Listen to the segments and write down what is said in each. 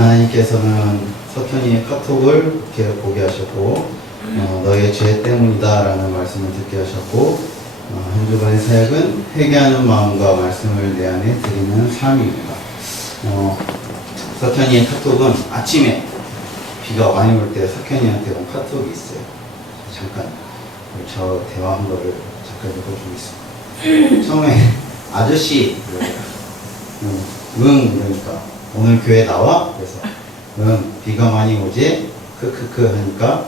하나님께서는 석현이의 카톡을 이렇게 보게 하셨고 너의 죄 때문이다 라는 말씀을 듣게 하셨고 한 주간의 사역은 회개하는 마음과 말씀을 내 안에 드리는 삶입니다. 석현이의 카톡은 아침에 비가 많이 올 때 석현이한테 온 카톡이 있어요. 잠깐 저 대화한 거를 잠깐 읽어주겠습니다. 처음에 아저씨 그러니까 오늘 교회 나와? 그래서 비가 많이 오지? 크크크 하니까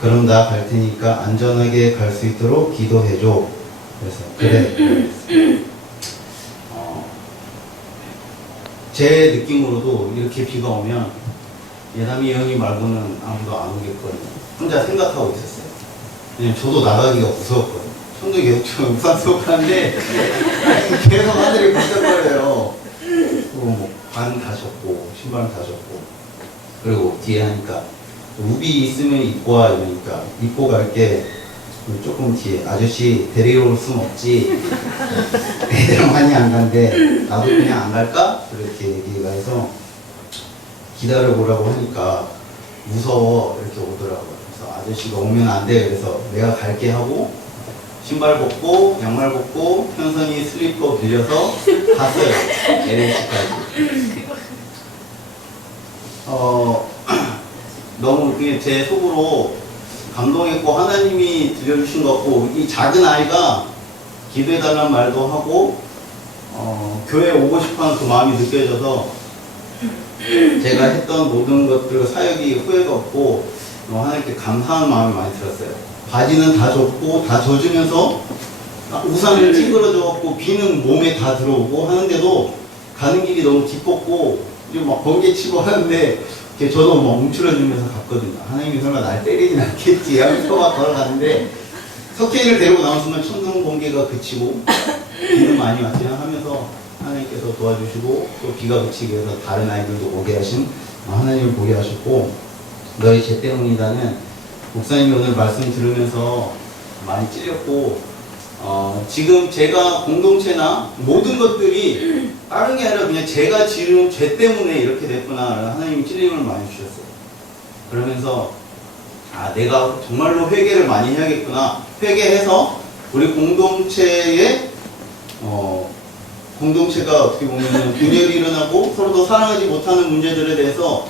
그럼 나 갈 테니까 안전하게 갈 수 있도록 기도해줘. 그래서 그래. 제 느낌으로도 이렇게 비가 오면 예담이 형이 말고는 아무도 안 오겠거든요. 혼자 생각하고 있었어요. 왜냐면 저도 나가기가 무서웠거든요. 손도 계속 좀 우산 쓰고 하는데 계속 하늘이 번쩍거려요. 그리고 반 다 젖고 신발 다 젖고 그리고 뒤에 하니까 우비 있으면 입고 와 이러니까 입고 갈게 조금 뒤에 아저씨 데리러 올 순 없지. 애들 많이 안 간대. 나도 그냥 안 갈까? 그렇게 얘기가 해서 기다려보라고 하니까 무서워 이렇게 오더라고요. 그래서 아저씨가 오면 안 돼. 그래서 내가 갈게 하고 신발 벗고 양말 벗고 현선이 슬리퍼 빌려서 갔어요. LAC까지. 너무 그게 제 속으로 감동했고 하나님이 들려주신 것 같고 이 작은 아이가 기도해달라는 말도 하고 교회에 오고 싶어하는 그 마음이 느껴져서 제가 했던 모든 것들 사역이 후회가 없고 하나님께 감사한 마음이 많이 들었어요. 바지는 다 젖고 다 젖으면서 우산은 찌그러져갖고 비는 몸에 다 들어오고 하는데도 가는 길이 너무 기뻤고 막 번개치고 하는데 저도 막 움츠러지면서 갔거든요. 하나님이 설마 날 때리진 않겠지 하면서 막 걸어가는데 석현이를 데리고 나온 순간 천둥 번개가 그치고 비는 많이 왔지만 하면서 하나님께서 도와주시고 또 비가 그치게 해서 다른 아이들도 오게 하신 하나님을 보게 하셨고 너희 죄 때문이다는 목사님이 오늘 말씀 들으면서 많이 찔렸고 지금 제가 공동체나 모든 것들이 다른 게 아니라 그냥 제가 지은 죄 때문에 이렇게 됐구나 하나님이 찔림을 많이 주셨어요. 그러면서 내가 정말로 회개를 많이 해야겠구나. 회개해서 우리 공동체에 공동체가 어떻게 보면 분열이 일어나고 서로도 사랑하지 못하는 문제들에 대해서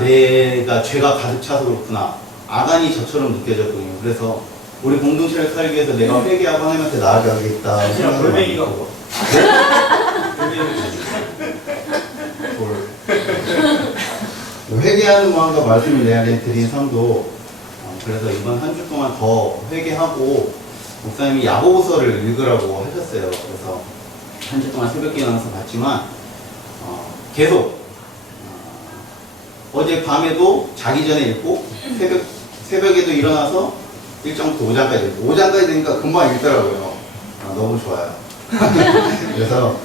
내가 죄가 가득 차서 그렇구나. 아간이 저처럼 느껴졌거든요. 그래서 우리 공동체를 살기 위해서 내가 회개하고 하나님한테 나아가겠다. 그냥 돌멩이가 뭐? 회개하는 마음과 말씀을 내 안에 드린 삶도 그래서 이번 한 주 동안 더 회개하고 목사님이 야고보서를 읽으라고 하셨어요. 그래서 한 주 동안 새벽 기도 나와서 봤지만 계속 어제 밤에도 자기 전에 읽고 새벽에도 일어나서 1장부터 5장까지 읽고 5장까지 되니까 금방 읽더라고요. 너무 좋아요. 그래서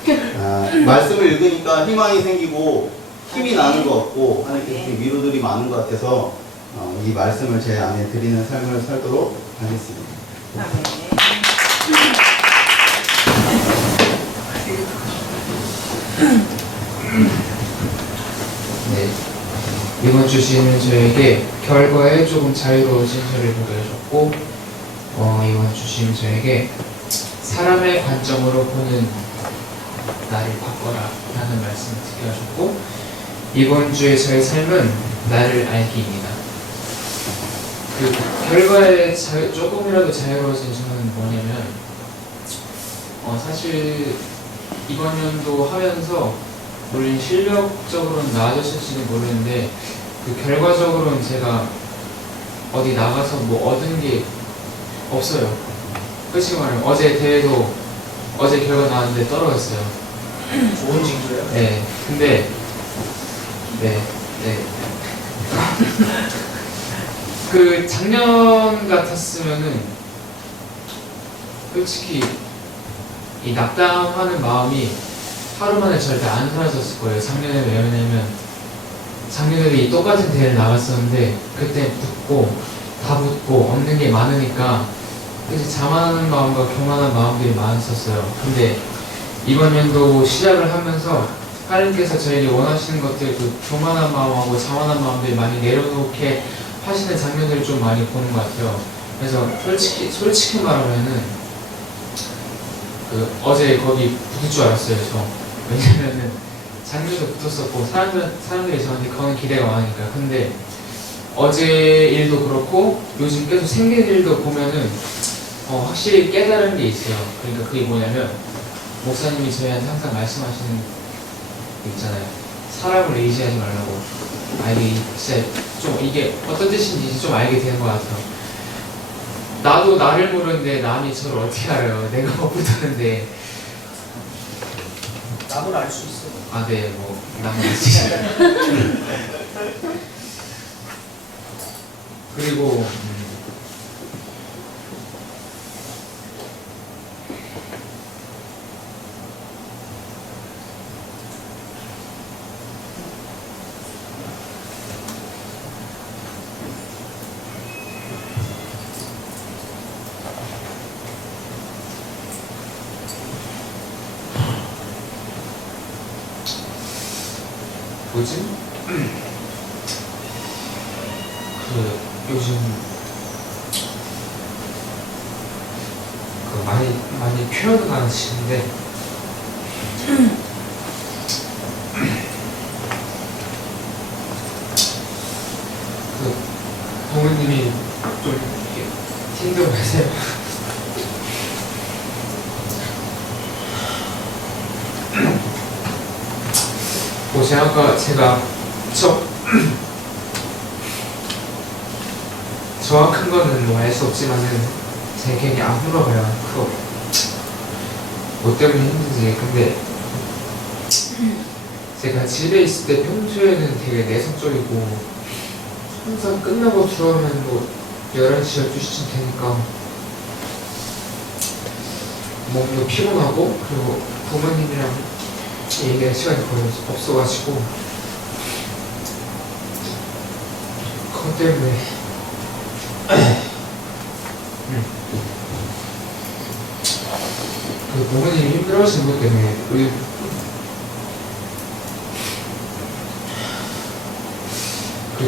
말씀을 읽으니까 희망이 생기고 힘이 나는 것 같고 하나님께서 위로들이 많은 것 같아서 이 말씀을 제 안에 드리는 삶을 살도록 하겠습니다. 네, 이번 주시는 저에게 결과에 조금 자유로워진 저를 보게 하셨고 이번 주시는 저에게 사람의 관점으로 보는 나를 바꿔라 라는 말씀을 듣게 하셨고 이번 주에 저의 삶은 나를 알기입니다. 그 결과에 조금이라도 자유로워진 저는 뭐냐면 사실 이번 연도 하면서 물론 실력적으로는 나아졌을지는 모르는데 그 결과적으로는 제가 어디 나가서 뭐 얻은 게 없어요. 솔직히 말하면 어제 대회도 어제 결과 나왔는데 떨어졌어요. 좋은 징조예요? 네. 근데 네. 그 작년 같았으면은 솔직히 이 낙담하는 마음이 하루 만에 절대 안 사라졌을 거예요. 작년에 왜냐면 작년에도 이 똑같은 대회를 나갔었는데 그때 다 붙고 없는 게 많으니까 그래서 자만하는 마음과 교만한 마음들이 많았었어요. 근데 이번 연도 시작을 하면서 하나님께서 저에게 원하시는 것들, 그 교만한 마음하고 자만한 마음들 많이 내려놓게 하시는 장면들을 좀 많이 보는 것 같아요. 그래서 솔직히 말하면은 그 어제 거기 붙을 줄 알았어요. 저 왜냐면은 장면도 붙었었고 사람들이 저한테 거는 기대가 많으니까. 근데 어제 일도 그렇고 요즘 계속 생긴 일도 보면은 확실히 깨달은 게 있어요. 그러니까 그게 뭐냐면 목사님이 저희한테 항상 말씀하시는 게 있잖아요. 사람을 의지하지 말라고. 이게 진짜 좀 이게 어떤 뜻인지 좀 알게 되는 것 같아요. 나도 나를 모르는데 남이 저를 어떻게 알아요? 내가 뭐 붙었는데. 남을 알 수 있어. 네, 뭐 남을 알지. 그리고 뭐지? 그 요즘 그 많이 표현을 하시는데 그 부모님이 좀 이렇게 힘들어하세요. 뭐 제가 정확한 거는 뭐 알 수 없지만은 제 괜히 안 물어봐요. 그거 뭐 때문에 힘든지. 근데 제가 집에 있을 때 평소에는 되게 내성적이고 항상 끝나고 들어오면 뭐 11시, 12시쯤 되니까 몸도 피곤하고 그리고 부모님이랑 얘기할 시간이 거의 없어가지고 그것 때문에 그 부모님이 힘들어하시는 것 때문에 그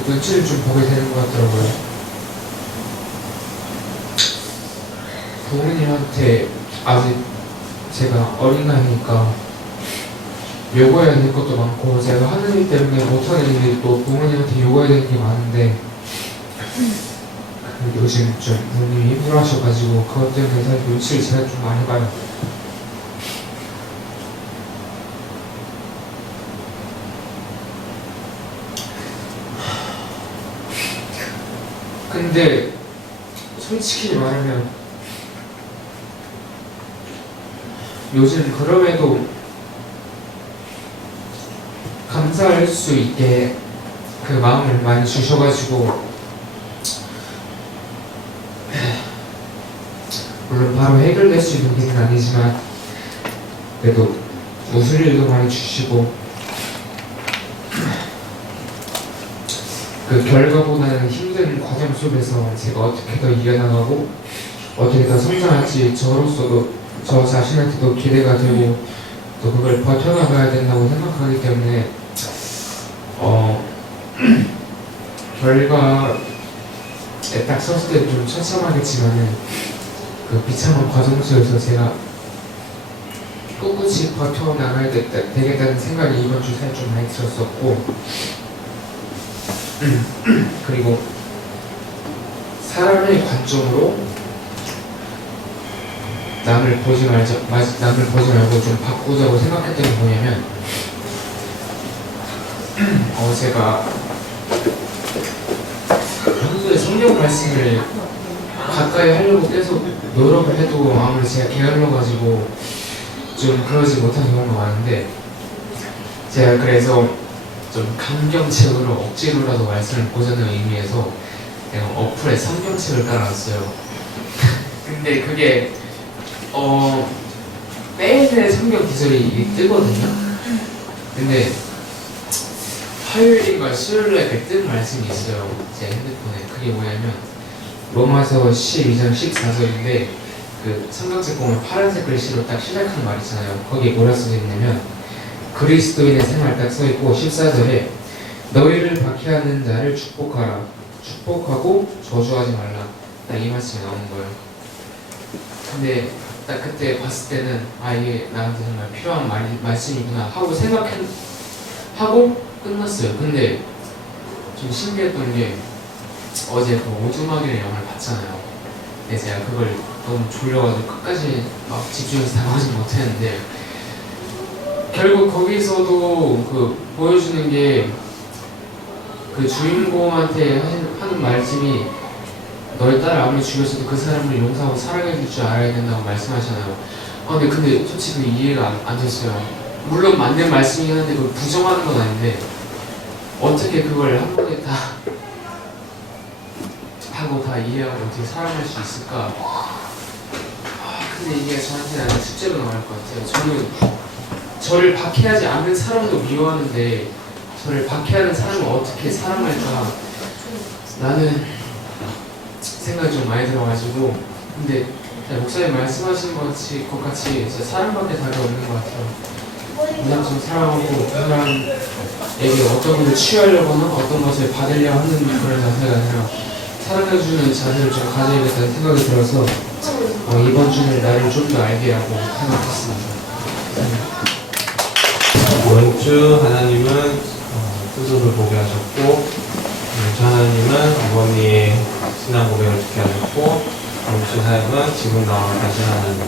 눈치를 좀 보게 되는 것 같더라고요. 부모님한테 아직 제가 어린 나이니까 요구해야 될 것도 많고 제가 하는 일 때문에 못하는 일이 또 부모님한테 요구해야 되는 게 많은데 요즘 좀 부모님이 힘들어하셔가지고 그것 때문에 사실 눈치를 제가 좀 많이 봐요. 근데 솔직히 말하면 요즘 그럼에도 감사할 수 있게 그 마음을 많이 주셔가지고 물론 바로 해결될 수 있는 일은 아니지만 그래도 웃을 일도 많이 주시고 그 결과보다는 힘든 과정 속에서 제가 어떻게 더 이겨나가고 어떻게 더 성장할지 저로서도 저 자신한테도 기대가 되고 또 그걸 버텨나가야 된다고 생각하기 때문에 결과에 딱 섰을 때 좀 처참하겠지만은 그 비참한 과정 속에서 제가 꿋꿋이 버텨나가야 되겠다는 생각이 이번 주 사이에 좀 많이 들었었고 그리고 사람의 관점으로 남을 보지 말고 좀 바꾸자고 생각했던 게 뭐냐면 제가 평소에 성경 말씀을 가까이 하려고 계속 노력을 해도 아무리 제가 게을러가지고 좀 그러지 못한 경우가 많은데 제가 그래서 좀 강경책으로 억지로라도 말씀을 보자는 의미에서 내가 어플에 성경책을 깔아놨어요. 근데 그게 매일 성경 기절이 뜨거든요. 근데 화요일인가 수요일에 뜬 말씀이 있어요. 제 핸드폰에. 그게 뭐냐면 로마서 12장 14절인데 그 성경책 보면 파란색 글씨로 딱 시작하는 말 있잖아요. 거기에 뭐라 써져 있냐면 그리스도인의 생활 딱 써있고 14절에 너희를 박해하는 자를 축복하라. 축복하고 저주하지 말라. 딱 이 말씀이 나오는 거예요. 근데 딱 그때 봤을 때는 아 이게 나한테 정말 필요한 말씀이구나 하고 하고 끝났어요. 근데 좀 신기했던 게 어제 그 오두막이라는 영화를 봤잖아요. 근데 제가 그걸 너무 졸려가지고 끝까지 막 집중해서 다 보지 못했는데 결국 거기서도 그 보여주는 게 그 주인공한테 하는 말씀이 너의 딸을 아무리 죽였어도 그 사람을 용서하고 사랑해 줄 줄 알아야 된다고 말씀하잖아요. 근데 솔직히 이해가 안 됐어요. 물론 맞는 말씀이긴 한데 그걸 부정하는 건 아닌데 어떻게 그걸 한 번에 다 하고 다 이해하고 어떻게 사랑할 수 있을까? 근데 이게 저한테는 아주 숙제로 나올 것 같아요. 저는 저를 박해하지 않는 사람도 미워하는데 저를 박해하는 사람을 어떻게 사랑할까? 나는 생각이 좀 많이 들어가지고 근데 목사님 말씀하신 것 같이 진짜 사람밖에 답이 없는 것 같아요. 그냥 좀 사랑하고 그 사람에게 어떤 것을 취하려거나 어떤 것을 받으려 하는 그런 자세가 아니라 사랑해주는 자세를 좀 가져야겠다는 생각이 들어서 이번 주는 나를 좀 더 알게 하고 생각했습니다. 이번 주 하나님은 투소를 보게 하셨고 이번 주 하나님은 어머니의 신앙 고백을 듣게 하셨고 이번 주 사역은 지금 나와 다시 하나님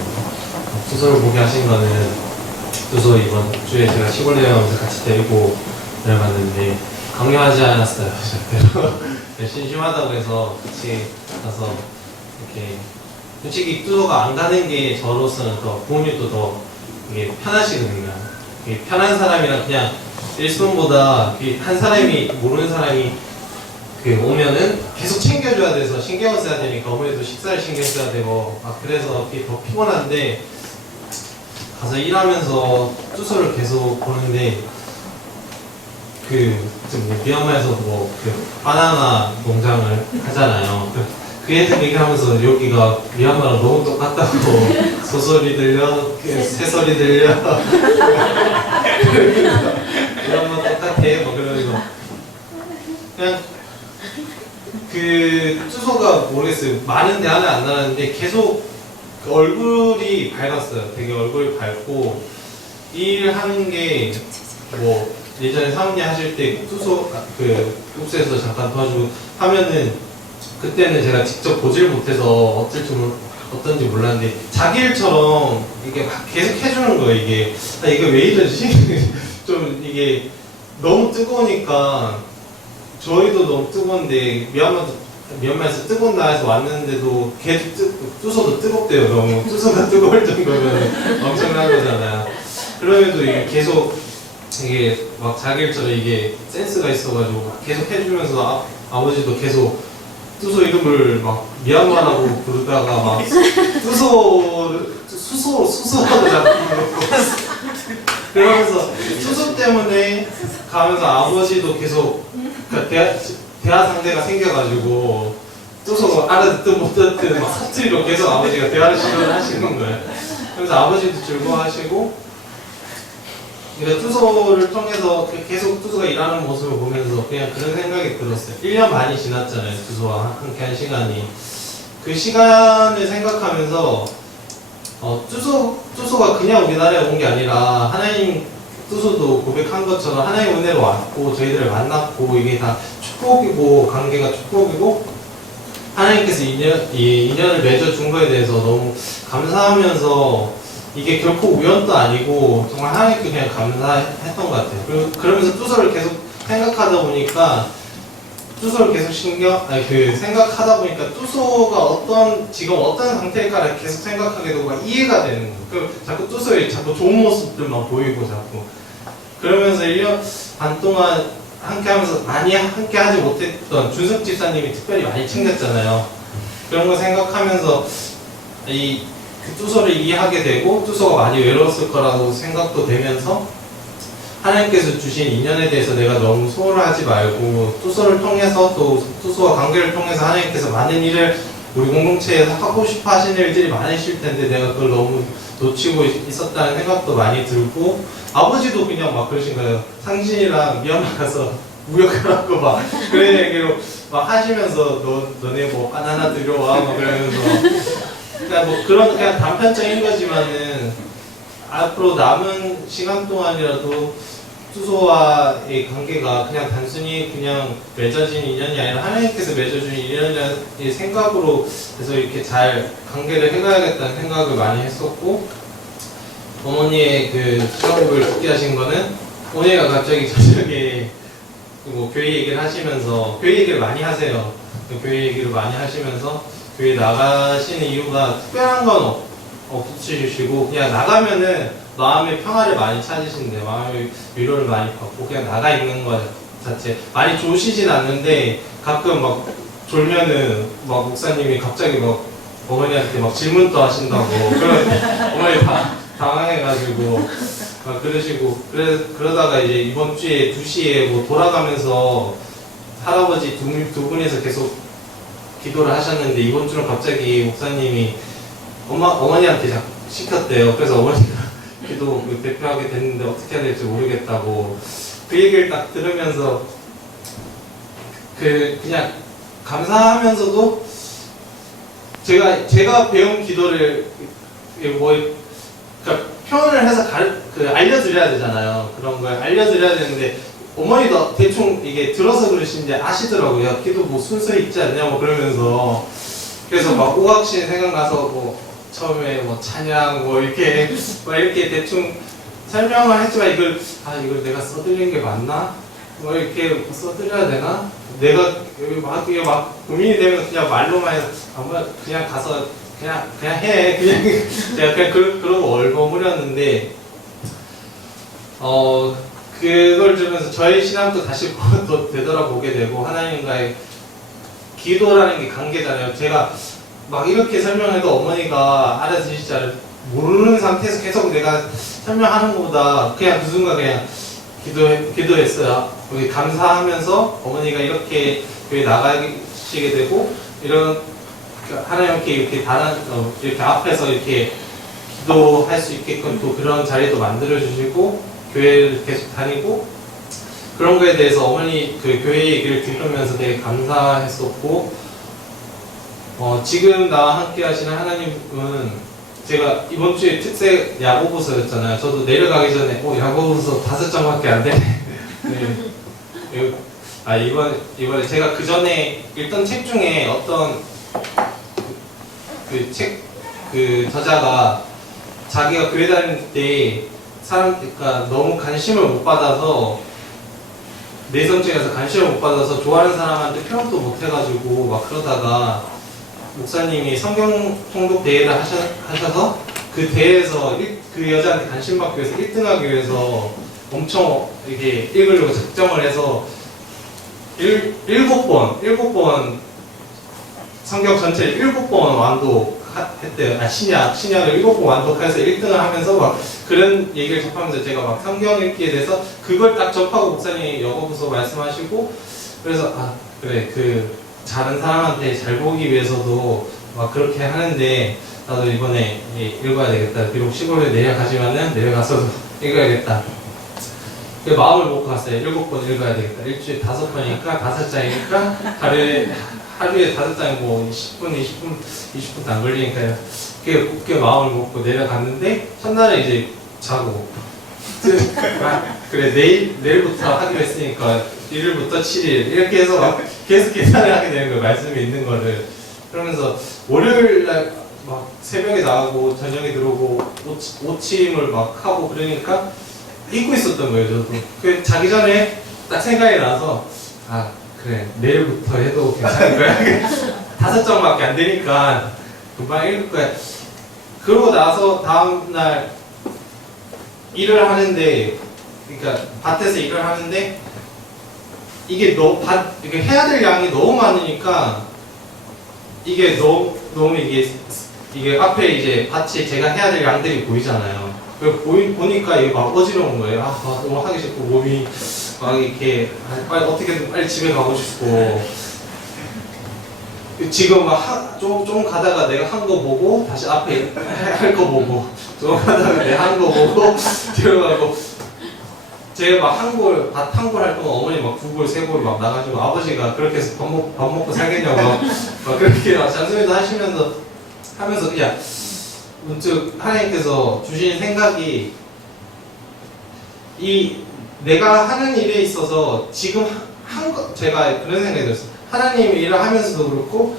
투소를 보게 하신 거는 투소 이번 주에 제가 시골 내려가면서 같이 데리고 내려갔는데 강요하지 않았어요. 절대로 심심하다고 해서 같이 가서 이렇게 솔직히 투소가 안 가는 게 저로서는 더 부모님도 더 이게 편하시거든요. 이게 편한 사람이랑 그냥 일순보다 한 사람이 모르는 사람이 오면은 계속 챙겨줘야 돼서 신경을 써야 되니까 어머니도 식사를 신경 써야 되고 그래서 그게 더 피곤한데 가서 일하면서 투소를 계속 보는데 미얀마에서 바나나 농장을 하잖아요. 그 애들 얘기하면서 여기가 미얀마랑 너무 똑같다고 소설이 들려, 새소리 들려 미얀마 똑같아 그러면서 그냥 투소가 모르겠어요. 많은데 하나 안 나는데 계속 얼굴이 밝았어요. 되게 얼굴이 밝고 일하는 게 예전에 사모님 하실 때 투소 옥수에서 잠깐 도와주고 하면은 그때는 제가 직접 보질 못해서 어떤지 몰랐는데 자기 일처럼 이게 막 계속 해주는 거예요. 이게 왜 이러지? 좀 이게 너무 뜨거우니까 저희도 너무 뜨거운데 미얀마에서 뜨거운 나라에서 왔는데도 계속 투소도 뜨겁대요. 너무 투소가 뜨거울 정도면 엄청난 거잖아요. 그럼에도 이게 계속 이게 막 자기 일처럼 이게 센스가 있어가지고 막 계속 해주면서 아버지도 계속 투소 이름을 막 미얀마라고 부르다가 막 수소하고 자꾸 그러면서 투소 때문에 가면서 아버지도 계속 대화 상대가 생겨가지고 투소가 알아듣든 못 듣든 막 사투리로 계속 아버지가 대화를 시도하시는 거예요. 그래서 아버지도 즐거워하시고 그러니까 투소를 통해서 계속 투소가 일하는 모습을 보면서 그냥 그런 생각이 들었어요. 1년 반이 지났잖아요. 투소와 함께한 시간이. 그 시간을 생각하면서 투소가 그냥 우리나라에 온 게 아니라 하나님 투소도 고백한 것처럼 하나님 은혜로 왔고 저희들을 만났고 이게 다 축복이고 관계가 축복이고 하나님께서 이 인연을 맺어준 거에 대해서 너무 감사하면서 이게 결코 우연도 아니고 정말 하나님께 그냥 감사했던 것 같아요. 그러면서 투소를 계속 생각하다 보니까 생각하다 보니까 투소가 지금 어떤 상태일까를 계속 생각하게 되고 막 이해가 되는 거예요. 자꾸 투소에 자꾸 좋은 모습들만 보이고 자꾸 그러면서 1년 반 동안 함께 하면서 많이 함께 하지 못했던 준석 집사님이 특별히 많이 챙겼잖아요. 그런 거 생각하면서 투소를 이해하게 되고 투소가 많이 외로웠을 거라고 생각도 되면서 하나님께서 주신 인연에 대해서 내가 너무 소홀하지 말고 투소를 통해서 또 투소와 관계를 통해서 하나님께서 많은 일을 우리 공동체에서 하고 싶어 하시는 일들이 많으실 텐데 내가 그걸 너무 놓치고 있었다는 생각도 많이 들고, 아버지도 그냥 막 그러신 거예요. 상진이랑 미얀마 가서 무역하라고 막 그런 얘기로 막 하시면서 너네 뭐 바나나 들여와 막 그러면서, 그러니까 뭐 그런 그냥 단편적인 거지만은 앞으로 남은 시간 동안이라도 수소와의 관계가 그냥 단순히 그냥 맺어진 인연이 아니라 하나님께서 맺어준 인연이라는 생각으로 해서 이렇게 잘 관계를 해가야겠다는 생각을 많이 했었고, 어머니의 그 수업을 듣게 하신 거는 어머니가 갑자기 저녁에 뭐 교회 얘기를 하시면서, 교회 얘기를 많이 하세요. 교회 얘기를 많이 하시면서 교회 나가시는 이유가 특별한 건 없으시고 그냥 나가면은 마음의 평화를 많이 찾으신대. 마음의 위로를 많이 받고 그냥 나가 있는 것 자체 많이 좋으시진 않는데, 가끔 막 졸면은 막 목사님이 갑자기 막 어머니한테 막 질문도 하신다고 그런 어머니 당황해가지고 막 그러시고, 그러다가 이제 이번 주에 2시에 뭐 돌아가면서 할아버지 두 분이서 계속 기도를 하셨는데, 이번 주는 갑자기 목사님이 어머니한테 시켰대요. 그래서 어머니가 기도 대표하게 됐는데 어떻게 해야 될지 모르겠다고 그 얘기를 딱 들으면서 그냥 감사하면서도 제가 배운 기도를 뭐 그러니까 표현을 해서 알려드려야 되잖아요. 그런 걸 알려드려야 되는데 어머니도 대충 이게 들어서 그러시는데 아시더라고요. 기도 뭐 순서 있지 않냐 뭐 그러면서. 그래서 막 오각신 생각나서 뭐 처음에 뭐 찬양 뭐 이렇게 대충 설명을 했지만 이걸 내가 써드리는 게 맞나? 뭐 이렇게 써드려야 되나? 내가 여기 막 고민이 되면 그냥 말로만 해서 그냥 가서 그냥 해. 제가 그냥 그러고 얼버무렸는데, 그걸 들으면서 저의 신앙도 다시 또 되돌아보게 되고, 하나님과의 기도라는 게 관계잖아요. 제가 막 이렇게 설명해도 어머니가 알아들으실지 모르는 상태에서 계속 내가 설명하는 것보다 그냥 그 순간 그냥 기도했어요. 우리 감사하면서 어머니가 이렇게 교회 나가시게 되고, 이런 하나님께 이렇게 이렇게 앞에서 이렇게 기도할 수 있게끔 또 그런 자리도 만들어 주시고, 교회를 계속 다니고, 그런 거에 대해서 어머니 그 교회 얘기를 들으면서 되게 감사했었고, 지금 나와 함께 하시는 하나님은, 제가 이번 주에 특색 야고보서였잖아요. 저도 내려가기 전에 야고보서 5장밖에 안 되네. 네. 이번에 제가 그 전에 읽던 책 중에 어떤 그 저자가 자기가 교회 다닐 때 그러니까 너무 관심을 못 받아서, 내성적에서 관심을 못 받아서 좋아하는 사람한테 표현도 못 해가지고 막 그러다가 목사님이 성경 통독 대회를 하셔서 그 대회에서 그 여자한테 관심 받기 위해서 1등하기 위해서 엄청 이게 읽으려고 작정을 해서 7번 성경 전체를 7번 완독했대요. 신약을 7번 완독해서 1등을 하면서 막 그런 얘기를 접하면서 제가 막 성경 읽기에 대해서 그걸 딱 접하고 목사님이 야고보서 말씀하시고, 그래서 그래 다른 사람한테 잘 보기 위해서도 막 그렇게 하는데 나도 이번에 읽어야 되겠다. 비록 시골에 내려가지만은 내려가서도 읽어야겠다. 그 마음을 먹고 갔어요. 7번 읽어야 되겠다. 일주일에 5번이니까 5장이니까 하루에 5장이 뭐 20분도 안 걸리니까요. 그게 마음을 먹고 내려갔는데 첫날에 이제 자고 그래 내일부터 하기로 했으니까 1일부터 7일 이렇게 해서 막 계속 계산을 하게 되는 거예요. 말씀이 있는 거를. 그러면서 월요일날 막 새벽에 나가고 저녁에 들어오고 오침을 막 하고 그러니까 잊고 있었던 거예요. 저도 그 자기 전에 딱 생각이 나서 그래 내일부터 해도 괜찮을 거야. 5장밖에 안 되니까 금방 읽을 거야. 그러고 나서 다음날 일을 하는데, 그러니까 밭에서 일을 하는데 이게 이게 해야 될 양이 너무 많으니까 이게 너무 이게 앞에 이제 밭이 제가 해야 될 양들이 보이잖아요. 보니까 이게 막 어지러운 거예요. 너무 하기 싫고 몸이 막 이렇게 어떻게든 빨리 집에 가고 싶고. 지금 좀 가다가 내가 한 거 보고 다시 앞에 할 거 보고 좀 가다가 내가 한 거 보고 들어가고 제가 막 한골 할 동안 어머니 막 2골 3골 막 나가지고 아버지가 그렇게 해서 밥 먹고 살겠냐고 막 그렇게 막 잔소리도 하면서 그냥 문득 하나님께서 주신 생각이 이 내가 하는 일에 있어서 지금 제가 그런 생각이 들었어요. 하나님 일을 하면서도 그렇고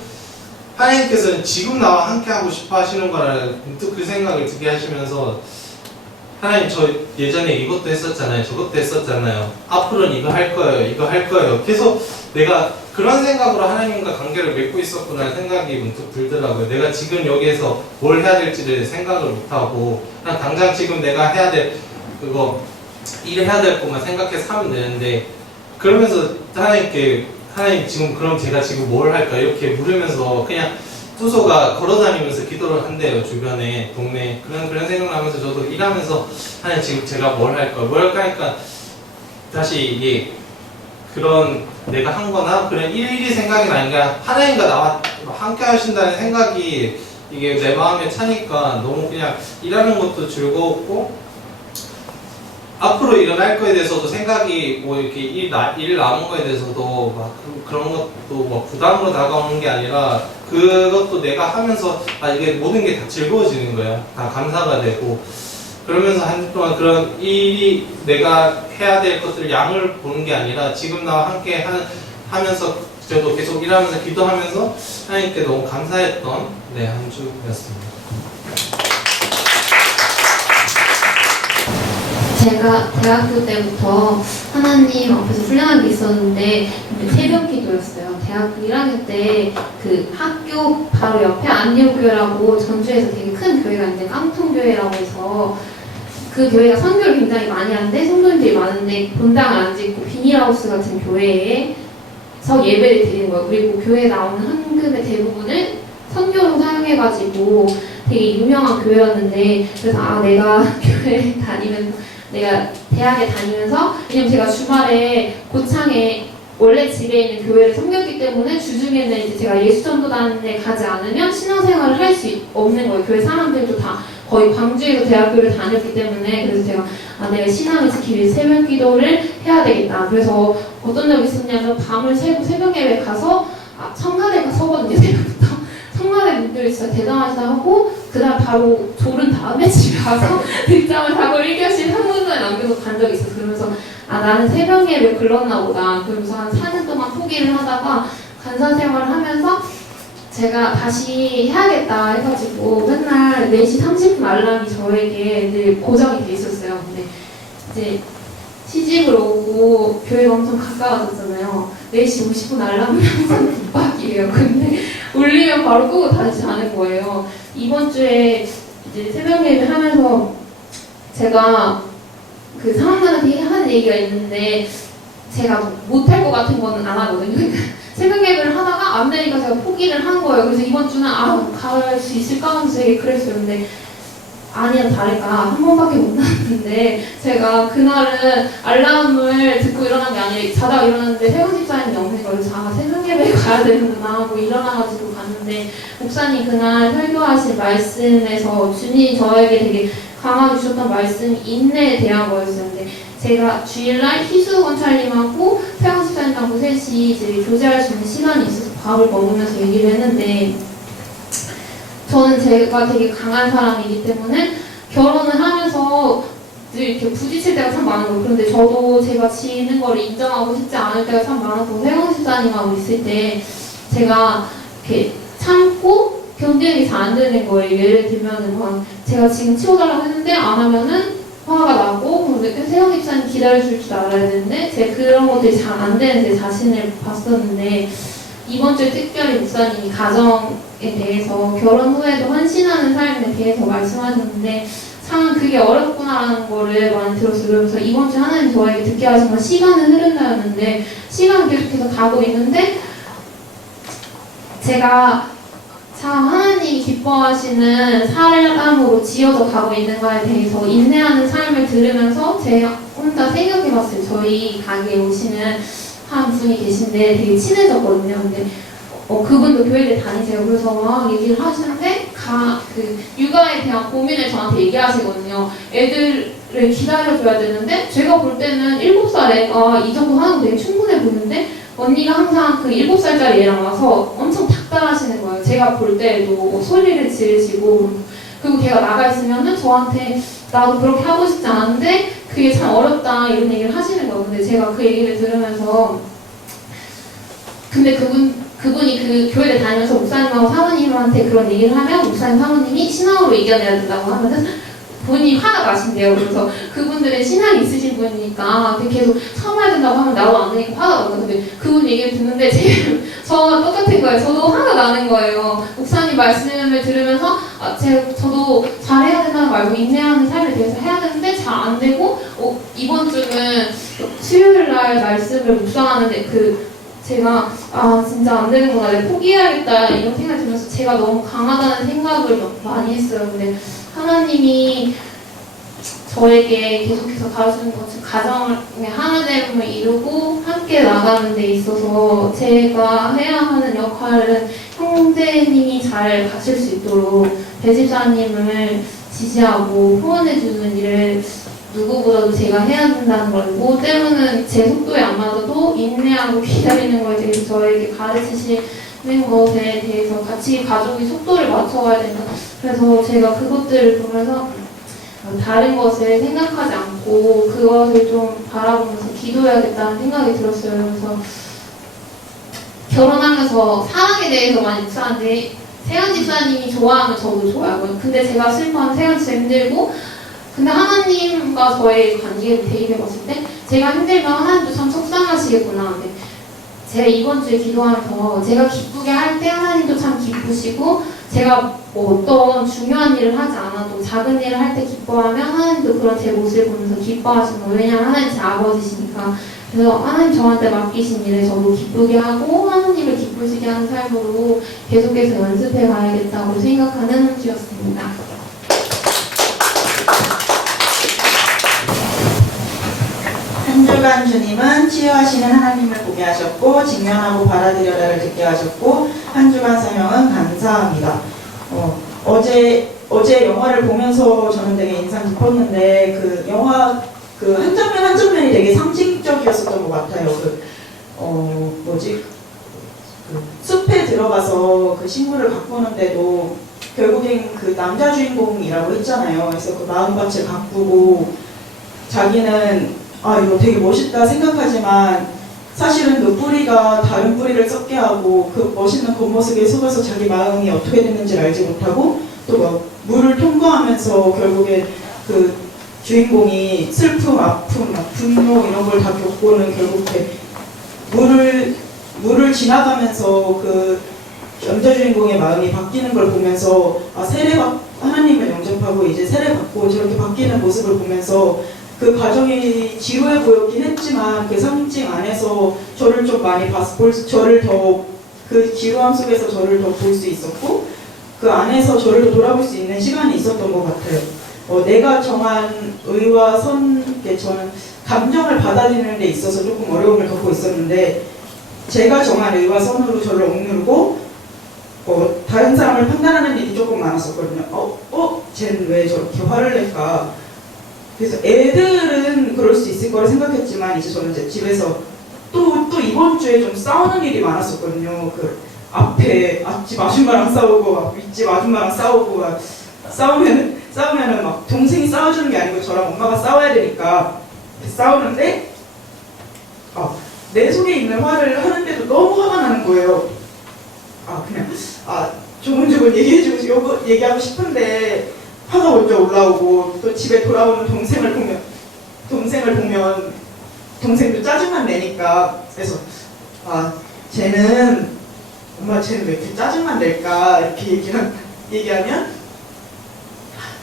하나님께서는 지금 나와 함께 하고 싶어 하시는 거라는 문득 그 생각을 들게 하시면서 하나님 저 예전에 이것도 했었잖아요. 저것도 했었잖아요. 앞으로는 이거 할 거예요. 계속 내가 그런 생각으로 하나님과 관계를 맺고 있었구나 생각이 문득 들더라고요. 내가 지금 여기에서 뭘 해야 될지를 생각을 못하고 그냥 당장 지금 내가 해야 될 일해야 될 것만 생각해서 하면 되는데 그러면서 하나님 지금 그럼 제가 지금 뭘 할까 이렇게 물으면서 그냥 투소가 걸어다니면서 기도를 한대요. 주변에 동네 그런 생각나면서 저도 일하면서 하나님 지금 제가 뭘 할까 하니까 다시 이게 그런 내가 한 거나 그런 일일이 생각이 나니까 하나님과 나와 함께 하신다는 생각이 이게 내 마음에 차니까 너무 그냥 일하는 것도 즐거웠고 앞으로 일어날 거에 대해서도 생각이 뭐 이렇게 일 남은 거에 대해서도 막 그런 것도 뭐 부담으로 다가오는 게 아니라 그것도 내가 하면서 이게 모든 게 다 즐거워지는 거야. 다 감사가 되고 그러면서 한 주 동안 그런 일이 내가 해야 될 것들 양을 보는 게 아니라 지금 나와 함께 하면서 저도 계속 일하면서 기도하면서 하나님께 너무 감사했던 한 주였습니다. 제가 대학교 때부터 하나님 앞에서 훈련한 게 있었는데 새벽 기도였어요. 대학교 1학년 때 그 학교 바로 옆에 안리교회라고 전주에서 되게 큰 교회가 있는데 깡통교회라고 해서 그 교회가 선교를 굉장히 많이 하는데 성도님들이 많은데 본당을 안 짓고 비닐하우스 같은 교회에서 예배를 드리는 거예요. 그리고 교회에 나오는 헌금의 대부분을 선교로 사용해가지고 되게 유명한 교회였는데 그래서 내가 교회 내가 대학에 다니면서 왜냐면 제가 주말에 고창에 원래 집에 있는 교회를 섬겼기 때문에 주중에는 이제 제가 예수전도단에 가지 않으면 신앙생활을 할 수 없는 거예요. 교회 사람들도 다 거의 광주에서 대학교를 다녔기 때문에 그래서 제가 내가 신앙을 지키기 위해 새벽 기도를 해야 되겠다. 그래서 어떤 적이 있었냐면 밤을 새고 새벽 예배 가서 청가대가 서거든요. 새벽부터 청가대 분들이 진짜 대단하시다 하고 그다음 바로 졸은 다음에 집에 가서 늦잠을 자고 1교시 3분간에 남겨서 간 적이 있었어요. 그러면서 나는 새벽 예배 글렀나 보다. 그러면서 한 4년 동안 포기를 하다가 간사 생활을 하면서 제가 다시 해야겠다 해가지고 맨날 4시 30분 알람이 저에게 늘 고정이 돼 있었어요. 근데 이제 시집을 오고 교회가 엄청 가까워졌잖아요. 4시 50분 알람을 항상 뒷바퀴예요. 근데 울리면 바로 끄고 다시 자는 거예요. 이번 주에 이제 새벽 예배 하면서 제가 그 사람들한테 하는 얘기가 있는데 제가 못할 것 같은 거는 안 하거든요. 그러니까 새벽 예배를 하다가 안 되니까 제가 포기를 한 거예요. 그래서 이번 주는 갈 수 있을까 하면서 되게 그랬어요. 근데 아니야 다를까 한 번밖에 못 나왔는데 제가 그날은 알람을 듣고 일어난 게 아니라 자다가 일어났는데 세훈 집사님이 없으니까 그래서 새벽 예배에 가야 되는구나 하고 일어나가지고 갔는데 목사님 그날 설교하신 말씀에서 주님이 저에게 되게 강하게 주셨던 말씀이 인내에 대한 거였어요. 근데 제가 주일날 희수 원찰님하고 세훈 집사님하고 셋이 이제 교제할 수 있는 시간이 있어서 밥을 먹으면서 얘기를 했는데 저는 제가 되게 강한 사람이기 때문에 결혼을 하면서 늘 이렇게 부딪힐 때가 참 많은 거예요. 그런데 저도 제가 지는 걸 인정하고 싶지 않을 때가 참 많았고 세훈 집사님하고 있을 때 제가 이렇게 참고 견디는 게 잘 안 되는 거예요. 예를 들면은 제가 지금 치워달라고 했는데 안 하면은 화가 나고 근데 세훈 집사님 기다려줄 줄 알아야 되는데 제가 그런 것들이 잘 안 되는 제 자신을 봤었는데 이번 주에 특별히 목사님이 가정에 대해서 결혼 후에도 헌신하는 삶에 대해서 말씀하셨는데 참 그게 어렵구나라는 거를 많이 들었어요. 그래서 이번 주에 하나님 저에게 듣게 하신 건 시간은 흐른다였는데 시간은 계속해서 가고 있는데 제가 참 하나님이 기뻐하시는 사람으로 지어져 가고 있는가에 대해서 인내하는 삶을 들으면서 제가 혼자 생각해봤어요. 저희 가게에 오시는 한 분이 계신데 되게 친해졌거든요. 근데 그분도 교회를 다니세요. 그래서 막 얘기를 하시는데 육아에 대한 고민을 저한테 얘기하시거든요. 애들을 기다려줘야 되는데 제가 볼 때는 7살에 이 정도 하는 거 되게 충분해 보이는데 언니가 항상 그 7살짜리 애랑 와서 엄청 닥달하시는 거예요. 제가 볼 때도 소리를 지르시고 그리고 걔가 나가 있으면은 저한테 나도 그렇게 하고 싶지 않은데 그게 참 어렵다 이런 얘기를 하시는 거예요. 근데 제가 그 얘기를 들으면서 근데 그분이 그 교회를 다니면서 목사님하고 사모님한테 그런 얘기를 하면 목사님 사모님이 신앙으로 이겨내야 된다고 하면은 본인이 화가 나신대요. 그래서 그분들은 신앙이 있으신 분이니까 계속 참아야 된다고 하면 나도 안 되니까 화가 나거든요. 근데 그분 얘기를 듣는데 저와 똑같은 거예요. 저도 화가 나는 거예요. 목사님 말씀을 들으면서 저도 잘해야 된다는 말고 인내하는 삶에 대해서 해야 되는데 잘 안 되고 이번 주는 수요일 날 말씀을 묵상하는데 제가 진짜 안 되는구나, 내가 포기해야겠다 이런 생각이 들면서 제가 너무 강하다는 생각을 많이 했어요. 근데 하나님이 저에게 계속해서 가르치는 것은 가정의 하나됨을 이루고 함께 나가는 데 있어서 제가 해야 하는 역할은 형제님이 잘 가실 수 있도록 배집사님을 지지하고 후원해주는 일을 누구보다도 제가 해야 된다는 걸고 때로는 제 속도에 안 맞아도 인내하고 기다리는 거에 대해서 저에게 가르치시는 것에 대해서 같이 가족이 속도를 맞춰가야 된다. 그래서 제가 그것들을 보면서 다른 것을 생각하지 않고 그것을 좀 바라보면서 기도해야겠다는 생각이 들었어요. 그래서 결혼하면서 사랑에 대해서 많이 묵상하는데 세연 집사님이 좋아하면 저도 좋아하고요. 근데 제가 슬퍼하면 세연 집사 힘들고 근데 하나님과 저의 관계를 대입해봤을 때 제가 힘들면 하나님도 참 속상하시겠구나. 근데 제가 이번 주에 기도하면서 제가 기쁘게 할 때 하나님도 참 기쁘시고 제가 어떤 중요한 일을 하지 않아도 작은 일을 할 때 기뻐하면 하나님도 그런 제 모습을 보면서 기뻐하시는 거예요. 왜냐하면 하나님 제 아버지시니까. 그래서 하나님 저한테 맡기신 일을 저도 기쁘게 하고 하나님을 기쁘시게 하는 삶으로 계속해서 연습해 가야겠다고 생각하는 한 주였습니다. 한 주간 주님은 치유하시는 하나님을 보게 하셨고 직면하고 받아들여라를 듣게 하셨고 한 주간 사명은 감사합니다. 어제 영화를 보면서 저는 되게 인상 깊었는데 그 영화 그 한 장면 한 장면이 되게 상징적이었었던 것 같아요. 숲에 들어가서 그 식물을 가꾸는데도 결국엔 그 남자 주인공이라고 했잖아요. 그래서 그 마음밭을 가꾸고 자기는 이거 되게 멋있다 생각하지만 사실은 그 뿌리가 다른 뿌리를 썩게 하고 그 멋있는 겉모습에 속아서 자기 마음이 어떻게 됐는지 알지 못하고 또 막 물을 통과하면서 결국에 그 주인공이 슬픔, 아픔, 분노 이런 걸 다 겪고는 결국에 물을 지나가면서 그 남자 주인공의 마음이 바뀌는 걸 보면서 하나님을 영접하고 이제 세례받고 저렇게 바뀌는 모습을 보면서 그 과정이 지루해 보였긴 했지만 그 상징 안에서 저를 좀 많이 저를 더 그 지루함 속에서 저를 더 볼 수 있었고 그 안에서 저를 더 돌아볼 수 있는 시간이 있었던 것 같아요. 내가 정한 의와 선에 저는 감정을 받아들이는 데 있어서 조금 어려움을 겪고 있었는데 제가 정한 의와 선으로 저를 억누르고 다른 사람을 판단하는 일이 조금 많았었거든요. 쟤는 왜 저렇게 화를 낼까? 그래서 애들은 그럴 수 있을 거라 생각했지만 이제 저는 이제 집에서 또 이번 주에 좀 싸우는 일이 많았었거든요. 그 앞에 앞집 아줌마랑 싸우고 윗집 아줌마랑 싸우고 싸우면은 막 동생이 싸워주는 게 아니고 저랑 엄마가 싸워야 되니까 싸우는데 내 속에 있는 화를 하는데도 너무 화가 나는 거예요. 조곤조곤 얘기하고 싶은데 화가 먼저 올라오고 또 집에 돌아오는 동생을 보면 동생도 짜증만 내니까 그래서 쟤는 왜 이렇게 짜증만 낼까 이렇게 얘기하면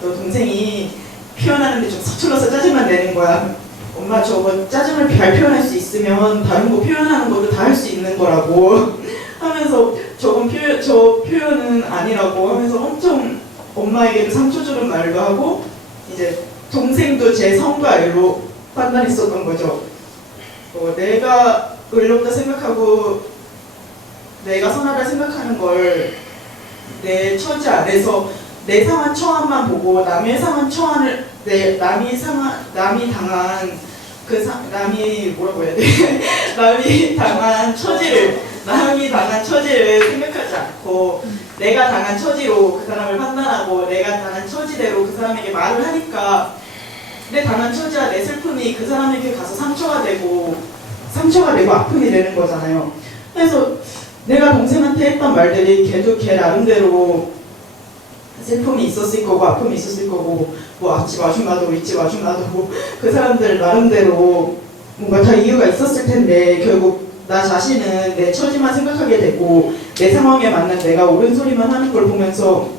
너 동생이 표현하는데 좀 서툴러서 짜증만 내는 거야. 엄마 저거 짜증을 잘 표현할 수 있으면 다른 거 표현하는 것도 다 할 수 있는 거라고 하면서 저 표현은 아니라고 하면서 엄청 엄마에게도 상처 주는 말도 하고 이제 동생도 제 성과 일로 판단했었던 거죠. 내가 의롭다 생각하고 내가 선하다 생각하는 걸 내 처지 안에서 내 상한 처함만 보고 남의 상한 처함을 남이 당한 남이 뭐라고 해야 돼? 남이 당한 처지를 생각하지 않고 내가 당한 처지로 그 사람을 판단하고 내가 당한 처지대로 그 사람에게 말을 하니까 내 당한 처지와 내 슬픔이 그 사람에게 가서 상처가 되고 아픔이 되는 거잖아요. 그래서 내가 동생한테 했던 말들이 걔도 걔 나름대로 슬픔이 있었을 거고 아픔이 있었을 거고 뭐 앞집 마중 놔두고 윗집 마중 놔두고 그 사람들 나름대로 뭔가 다 이유가 있었을 텐데 결국 나 자신은 내 처지만 생각하게 되고 내 상황에 맞는 내가 옳은 소리만 하는 걸 보면서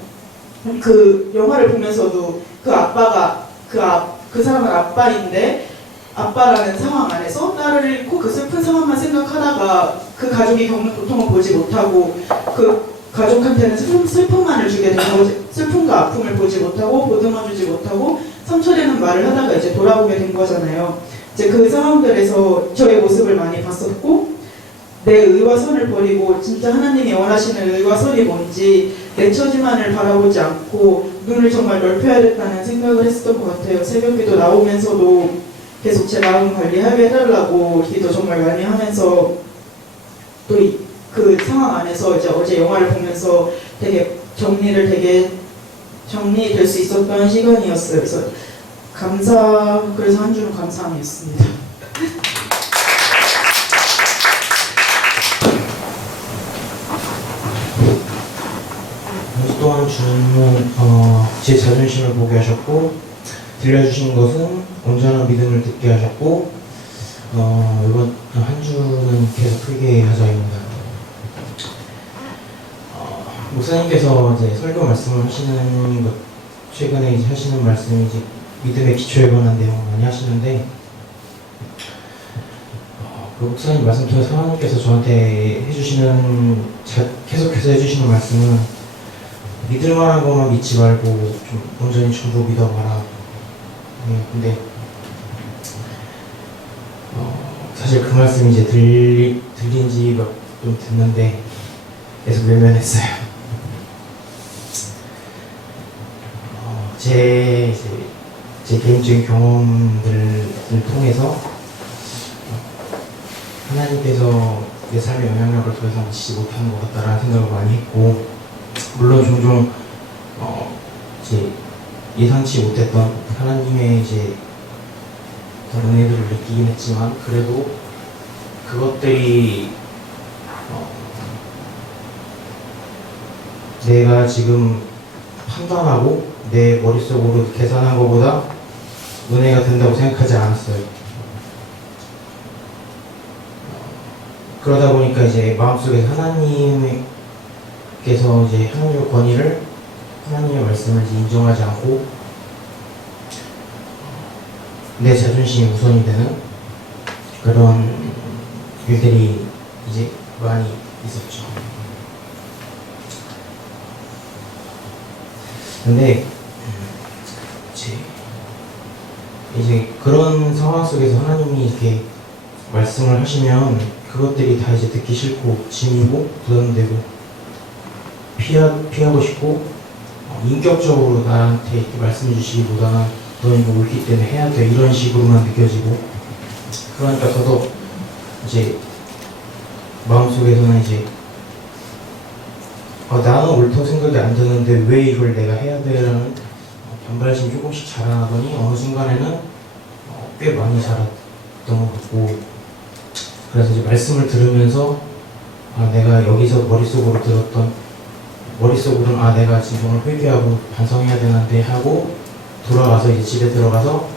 그 영화를 보면서도 그 아빠가 그 사람은 아빠인데 아빠라는 상황 안에서 딸을 잃고 그 슬픈 상황만 생각하다가 그 가족이 겪는 고통을 보지 못하고 그 가족한테는 슬픔만을 주게 되고 슬픔과 아픔을 보지 못하고 보듬어주지 못하고 상처되는 말을 하다가 이제 돌아보게 된 거잖아요. 이제 그 상황들에서 저의 모습을 많이 봤었고 내 의와 선을 버리고 진짜 하나님이 원하시는 의와 선이 뭔지 내 처지만을 바라보지 않고 눈을 정말 넓혀야겠다는 생각을 했었던 것 같아요. 새벽기도 나오면서도 계속 제 마음 관리하게 해달라고 기도 정말 많이 하면서 또 그 상황 안에서 이제 어제 영화를 보면서 되게 정리될 수 있었던 시간이었어요. 그래서 한 주는 감사함이었습니다. 또한 주님은 제 자존심을 보게 하셨고 들려주신 것은 온전한 믿음을 듣게 하셨고 이번 한 주는 계속 크게 하자입니다. 목사님께서 이제 설교 말씀을 하시는 것 최근에 이제 하시는 말씀이 이제 믿음의 기초에 관한 내용 많이 하시는데 그 목사님 말씀 통해서 하나님께서 저한테 해주시는 계속해서 해주시는 말씀은 믿을 만한 것만 믿지 말고 좀 온전히 전부 믿어봐라. 근데 사실 그 말씀이 이제 들린 지 좀 됐는데 계속 외면했어요. 제 개인적인 경험들을 통해서 하나님께서 내 삶에 영향력을 더 이상 미치지 못하는 것 같다라는 생각을 많이 했고 물론 종종 이제 예상치 못했던 하나님의 이제 그런 은혜들을 느끼긴 했지만 그래도 그것들이 내가 지금 판단하고 내 머릿속으로 계산한 것보다 은혜가 된다고 생각하지 않았어요. 그러다 보니까 이제 마음속에 하나님께서 이제 하나님의 권위를 하나님의 말씀을 이제 인정하지 않고 내 자존심이 우선이 되는 그런 일들이 이제 많이 있었죠. 근데 이제 그런 상황 속에서 하나님이 이렇게 말씀을 하시면 그것들이 다 이제 듣기 싫고 짐이고 부담되고 피하고 싶고 인격적으로 나한테 이렇게 말씀 주시기보다는 너는 이거 옳기 때문에 해야 돼 이런 식으로만 느껴지고 그러니까 더더욱 이제 마음속에서는 이제 나는 옳다고 생각이 안 드는데 왜 이걸 내가 해야 돼라는 반발심이 조금씩 자라나더니 어느 순간에는 꽤 많이 자랐던 것 같고 그래서 이제 말씀을 들으면서 내가 여기서 머릿속으로는 내가 지금 정말 회개하고 반성해야 되는데 하고 돌아가서 이제 집에 들어가서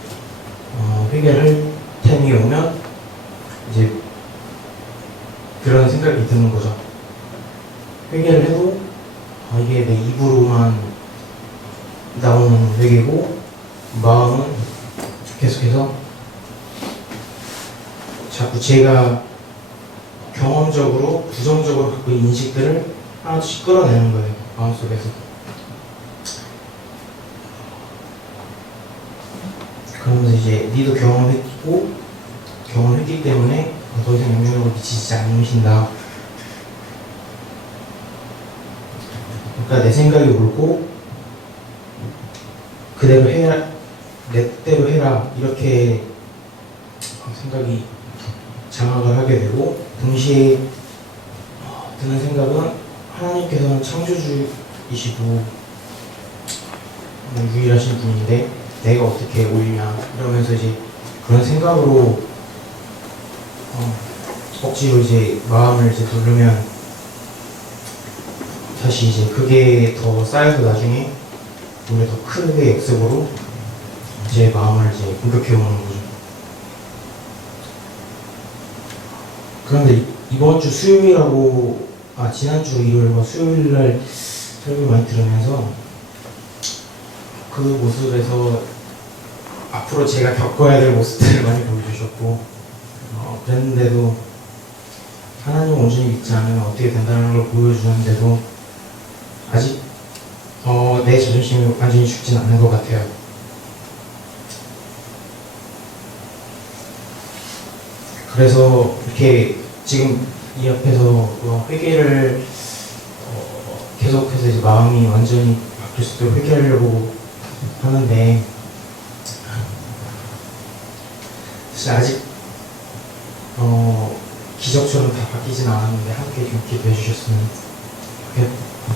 회개를 타임이 오면 이제 그런 생각이 드는 거죠. 회개를 해도 이게 내 입으로만 나오는 회개고 마음은 계속해서 자꾸 제가 경험적으로 부정적으로 갖고 있는 인식들을 하나씩 끌어내는 거예요. 마음속에서. 그러면서 이제 니도 경험했기 때문에 더 이상 영향력을 미치지 않으신다. 그러니까 내 생각이 옳고 그대로 해라, 내 뜻대로 해라 이렇게 생각이 장악을 하게 되고, 동시에 드는 생각은 하나님께서는 창조주이시고 유일하신 분인데 내가 어떻게 옳냐 이러면서 이제 그런 생각으로 억지로 이제 마음을 이제 누르면 다시 이제 그게 더 쌓여서 나중에 오히려 더 크게 역습으로 제 마음을 이제 공격해 오는 거죠. 그런데 이번 주 수요일하고 지난주 일요일과 수요일날 설교 많이 들으면서 그 모습에서 앞으로 제가 겪어야 될 모습들을 많이 보여주셨고, 그랬는데도 하나님 온전히 믿지 않으면 어떻게 된다는 걸 보여주는데도 아직 내 자존심이 완전히 죽진 않는 것 같아요. 그래서 이렇게 지금 이 앞에서 회개를 계속해서 이제 마음이 완전히 바뀔 수 있도록 회개하려고 하는데, 사실 아직 기적처럼 다 바뀌진 않았는데 함께 좀 기도해 주셨으면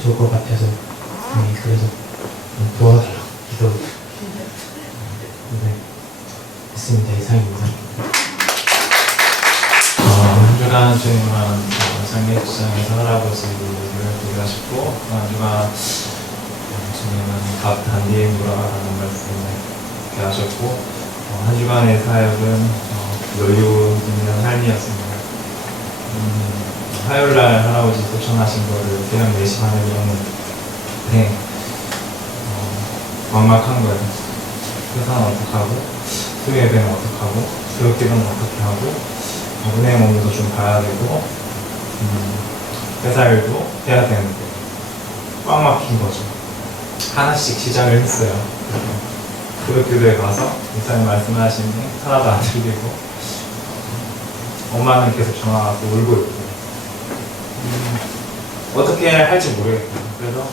좋을 것 같아서, 그래서 도와달라고 기도 했습니다. 이상입니다. 한 주간 주님은 장례식장에서 할아버지를 보유하셨고, 한 주간 주님은 밥 단디에 물어라는 말씀을 이렇게 하셨고, 한 주간의 사역은 여유 있는 삶이었습니다. 화요일날 할아버지 도천하신 거를 새벽 4시 반에 들었는데 막막한 거예요. 회사는 어떡하고, 수요예배는 어떡하고, 교육기도는 어떻게 하고, 은행 업무도 좀 봐야 되고, 회사 일도 해야 되는데 꽉 막힌 거죠. 하나씩 시작을 했어요. 교육기도에 가서 목사님 말씀하시니 하나도 안 들리고, 엄마는 계속 전화 와서 울고 있고, 어떻게 할지 모르겠어요. 그래서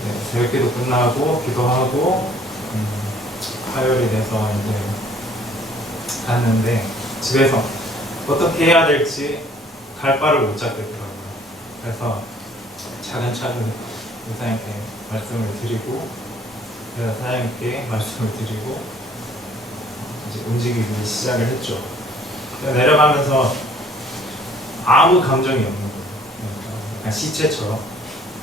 이제 교육기도 끝나고 기도하고 화요일이 돼서 이제 갔는데, 집에서 어떻게 해야 될지 갈 바를 못 잡겠더라고요. 그래서 차근차근 목사님께 말씀을 드리고, 그래서 사장님께 말씀을 드리고 이제 움직이기 시작을 했죠. 내려가면서 아무 감정이 없는 거예요. 그냥 시체처럼,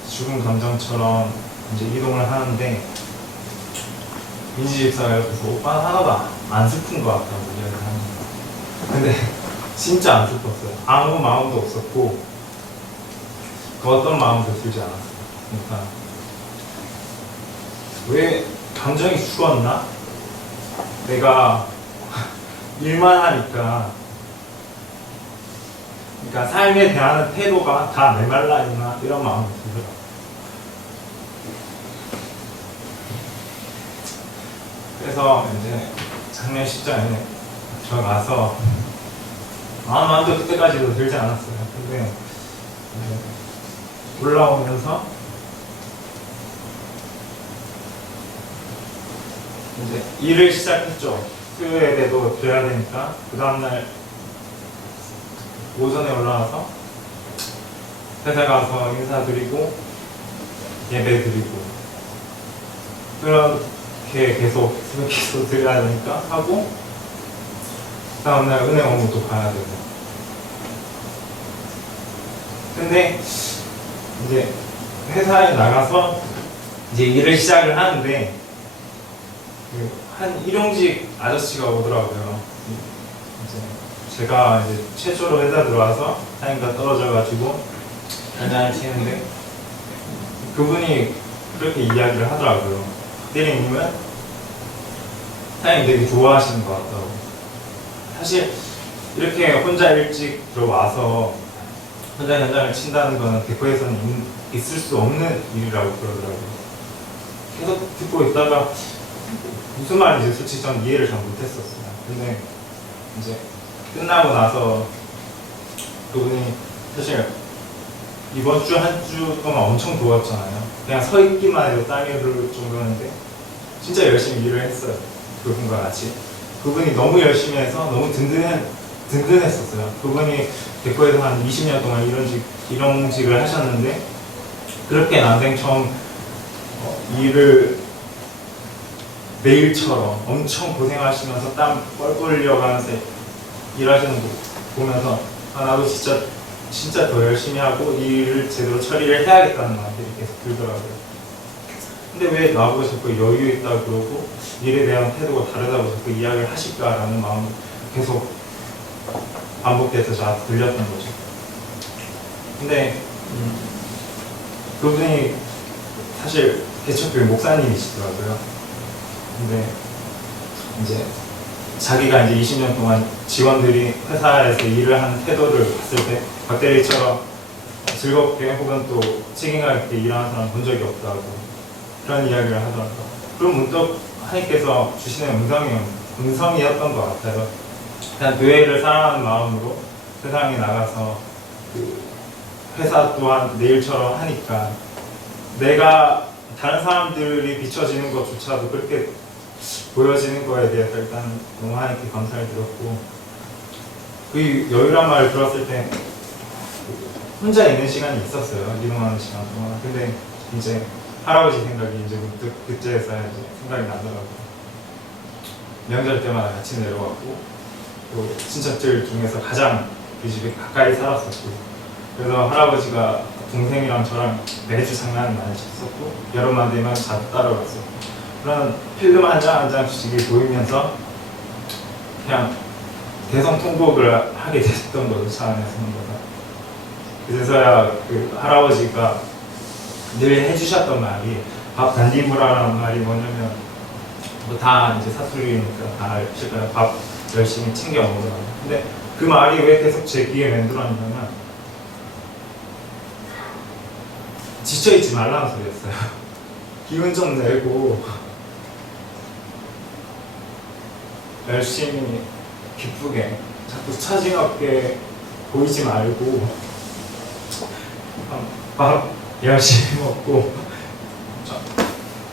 죽은 감정처럼 이제 이동을 하는데, 민지 집사가 옆에서 오빠는 하나도 안 슬픈 것 같다고 이야기를 하는 거예요. 근데 진짜 안 슬펐어요. 아무 마음도 없었고 그 어떤 마음도 들지 않았어요. 그러니까 왜 감정이 죽었나? 내가 일만 하니까, 그러니까 삶에 대한 태도가 다 메말라 있나 이런 마음이 들더라고요. 그래서 이제 장례식장에 들어가서 마음도 그때까지도 들지 않았어요. 근데 올라오면서 이제 일을 시작했죠. 수요예배도 드려야 되니까 그 다음날 오전에 올라와서 회사 가서 인사드리고 예배 드리고, 그렇게 계속 기도 드려야 되니까 하고, 그 다음날 은행 업무도 봐야 되고. 근데 이제 회사에 나가서 이제 일을 시작을 하는데, 한 일용직 아저씨가 오더라고요. 이제 제가 이제 최초로 회사 들어와서 사장님과 떨어져가지고 한잔을 치는데, 그분이 그렇게 이야기를 하더라고요. 대리님은 사장님 되게 좋아하시는 것 같다고. 사실 이렇게 혼자 일찍 들어와서 혼자 현장을 친다는 거는 대표에서는 있을 수 없는 일이라고 그러더라고요. 계속 듣고 있다가 무슨 말인지 솔직히 전 이해를 잘 못했었어요. 근데 이제 끝나고 나서 그분이 사실 이번 주 한 주 동안 엄청 더웠잖아요. 그냥 서 있기만 해도 땀이 흐를 정도였는데 진짜 열심히 일을 했어요. 그분과 같이. 그분이 너무 열심히 해서 너무 든든했었어요. 그분이 대구에서 한 20년 동안 일용직을 하셨는데 그렇게 난생처음 일을 매일처럼 엄청 고생하시면서 땀 뻘뻘 흘려가면서 일하시는 거 보면서 나도 진짜 더 열심히 하고 일을 제대로 처리를 해야겠다는 마음들이 계속 들더라고요. 근데 왜 나보고 자꾸 여유 있다고 그러고 일에 대한 태도가 다르다고 자꾸 이야기를 하실까라는 마음이 계속 반복돼서 저한테 들렸던 거죠. 근데 그분이 사실 대척교회 목사님이시더라고요. 근데 이제 자기가 이제 20년 동안 직원들이 회사에서 일을 하는 태도를 봤을 때 박대리처럼 즐겁게 혹은 또 책임감 있게 일하는 사람 본 적이 없다고 그런 이야기를 하더라고요. 그럼 문득 하나님께서 주시는 음성이었던 것 같아요. 그냥 교회를 사랑하는 마음으로 세상에 나가서 그 회사 또한 내일처럼 하니까 내가 다른 사람들이 비춰지는 것조차도 그렇게 보여지는 거에 대해서 일단 너무 하나님께 감사를 드렸고 그 여유란 말을 들었을 때 혼자 있는 시간이 있었어요. 이동하는 시간 동안. 근데 이제 할아버지 생각이 이제 문득 그때서야 이제 생각이 나더라고요. 명절 때마다 같이 내려왔고 또 친척들 중에서 가장 그 집에 가까이 살았었고 그래서 할아버지가 동생이랑 저랑 매주 장난을 많이 쳤었고 여름만 되면 자주 따라갔었고 그런 필름 한 장 한 장씩 보이면서 그냥 대성통곡을 하게 됐던 거죠. 차 안에서 보다. 그래서야 그 할아버지가 늘 해주셨던 말이 밥 단디무라라는 말이 뭐냐면 뭐 다 이제 사투리니까 다 아실까요? 밥 열심히 챙겨 먹으라고. 근데 그 말이 왜 계속 제 귀에 맴돌았냐면 지쳐있지 말라는 소리였어요. 기운 좀 내고 열심히 기쁘게 자꾸 차징 없게 보이지 말고 밥 열심히 먹고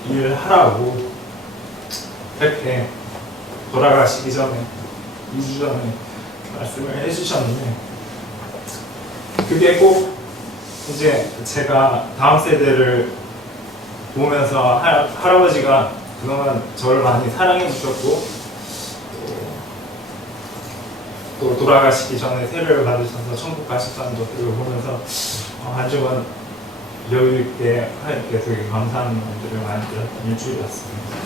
일하라고 이렇게 돌아가시기 전에 2주 전에 말씀을 해주셨는데 그게 꼭 이제 제가 다음 세대를 보면서 할아버지가 그동안 저를 많이 사랑해 주셨고 또 돌아가시기 전에 세례를 받으셔서 천국 가셨다는 것들을 보면서 한 주간 여유 있게 하나님께 되게 감사한 마음들을 많이 들었던 일주일이었습니다.